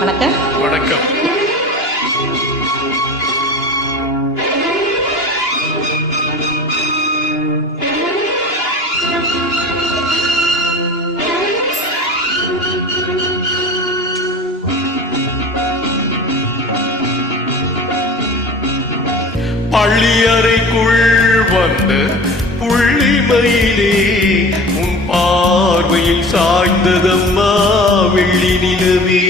வணக்கம். வணக்கம். பள்ளியறைக்குள் வந்த புள்ளிமயிலே உன் பார்வையில் சாய்ந்ததம்மா வெள்ளி நிலவே.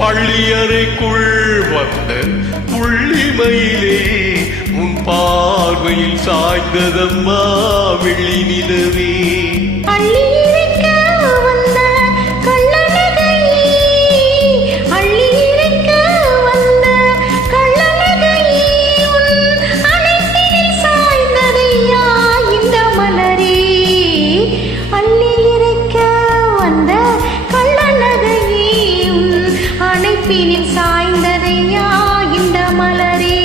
பள்ளியறைக்குள் வந்த புள்ளிமயிலே உன் பார்வையில் சாய்ந்ததம்மா வெள்ளி நிலவே. சாய்ந்ததையா இந்த மலரே.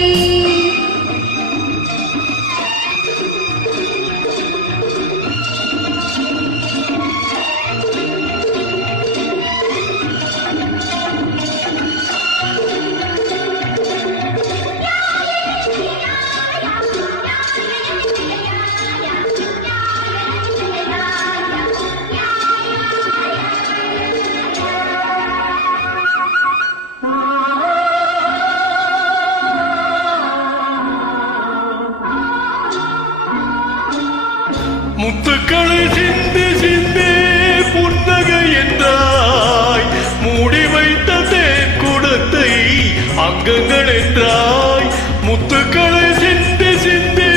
முத்துக்களை சிந்து சிந்தே புன்னகை என்றாய், மூடி வைத்த தேன் குடத்தை அங்கங்கள் என்றாய். முத்துக்களை சிந்து சிந்தே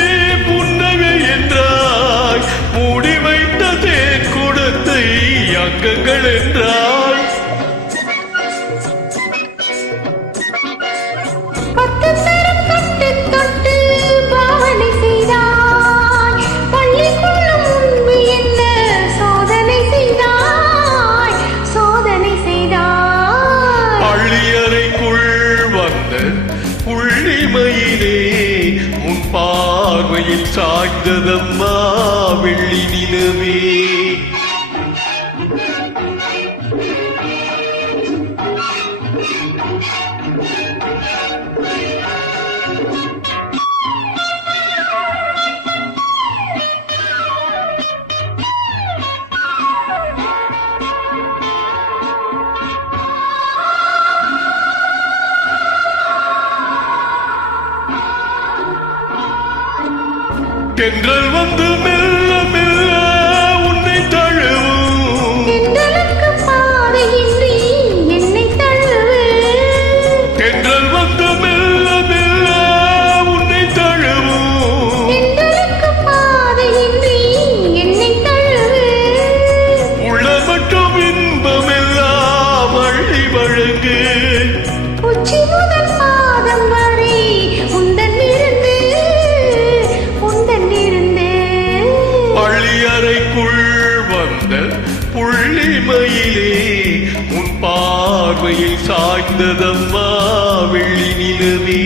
புன்னகை என்றாய், மூடி வைத்த தேன் குடத்தை அங்கங்கள் என்றாய். புள்ளிமயிலே உன் பார்வையில் சாய்ந்ததம்மா வெள்ளி நிலவே. தென்றல் வந்து மெல்ல மெல்ல உன்னை தழுவும், பாதையின்றி என்னை தழுவு. தென்றல் வந்து மெல்ல மெல்ல உன்னை தழுவும், பாதையின்றி என்னை தழுவு. உள்ள மட்டும் இன்பமெல்லாம் அள்ளி வழங்கு. உச்சி முதல் பாதம் வரை உந்தன் இருந்து பள்ளியறைக்குள் வந்த புள்ளிமயிலே உன் பார்வையில் சாய்ந்ததம்மா வெள்ளி நிலவே.